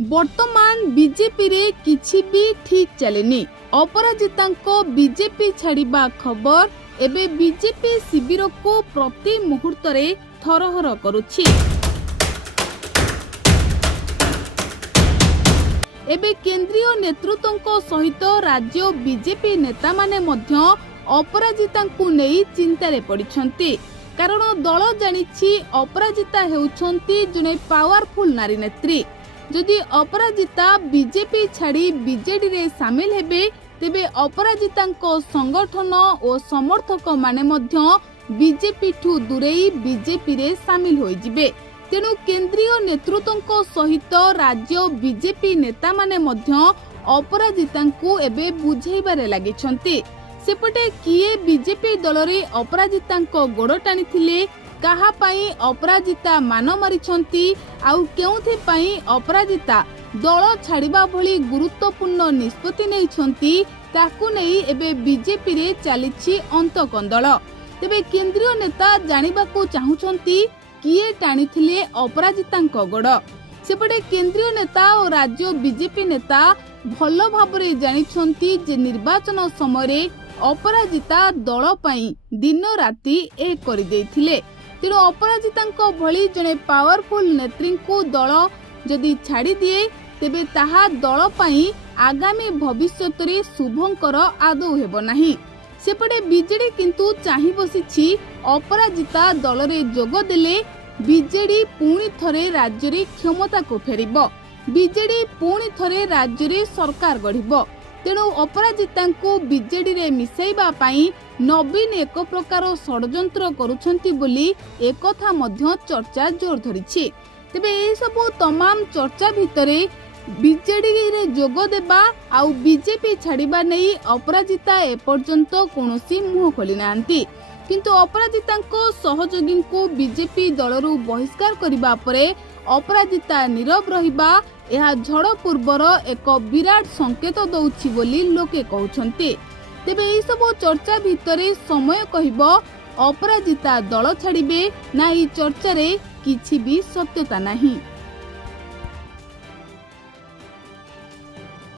वर्तमान बीजेपी रे किछि भी ठीक चलेनी। अपराजिता बीजेपी छाड़िबा खबर एबे बीजेपी शिविर को प्रति मुहूर्त रे थरहर करुछि। एबे केंद्रीय नेतृत्व सहित राज्य बीजेपी नेता माने मध्य अपराजिता नहीं चिंतारे पड़िछंती। कारण दल जानिछि अपराजिता हेउछंती जने पावरफुल नारी नेत्री। जदि अपराजिता बीजेपी छाड़ी बीजेडी रे शामिल हेबे तेबे अपराजिता संगठन और समर्थक माने मध्य बीजेपी ठू दूरेई बीजेपी रे शामिल होई जिबे। तेणु केंद्रीय नेतृत्व सहित राज्य बीजेपी नेता माने मध्य अपराजिता एबे बुझेइबारे लागिछंती। सेपटे किए बीजेपी दल रे अपराजिता गोड़ टाणी कहा पाई अपराजिता मान मारिछंती आउ केउथि पाई अपराजिता दल छाड़िबा भली गुरुत्वपूर्ण निष्पत्ति नैछंती ताकू नै एबे बीजेपी रे चलीछि अंतकंदल। तेबे केंद्रीय नेता जानिबाकू चाहुछंती किए टाणीथिले अपराजिता गोड़। सेपटे केंद्रीय नेता और राज्य बीजेपी नेता भल भाबरे जानिछंती जे निर्वाचन समय अपराजिता दल पाई दिन राति एक करि दैथिले। तेणु अपराजिता भली जने पावरफुल नेत्री को दल जदि छाड़ी दिए तेबे ताहा दल पाई आगामी भविष्यत रे शुभंकर आदौ हेबो नाही। सेपटे बीजेडी किंतु चाहि बसिछि अपराजिता दल रे जोग देले बीजेडी पुणी थरे राज्य रे क्षमता को फेरिबो। बीजेडी पुणी थरे राज्य रे सरकार गढ़िबो। तेणु अपराजिता बीजेडी रे मिसाइबा पाई नवीन एक प्रकार षड्यंत्र करुछंती बोली एकथा मध्य चर्चा जोर धरिछि। तेबे ए सबु तमाम चर्चा भितरे बीजेडी रे जोग देबा आउ बीजेपी छाड़िबा नै अपराजिता एपर्यंत कोनोसी मुह खोली नांती। किंतु अपराजिता सहयोगी को बीजेपी दलरू बहिष्कार करबा परे अपराजिता नीरव रहिबा यह झड़ पूर्वर एक विराट संकेत दउछि बोली लोके कहउछंती। तेबे ए सब चर्चा भितरे समय कहिबो अपराजिता दल छाड़िबे ना ई चर्चा रे किछि भी सत्यता नाही।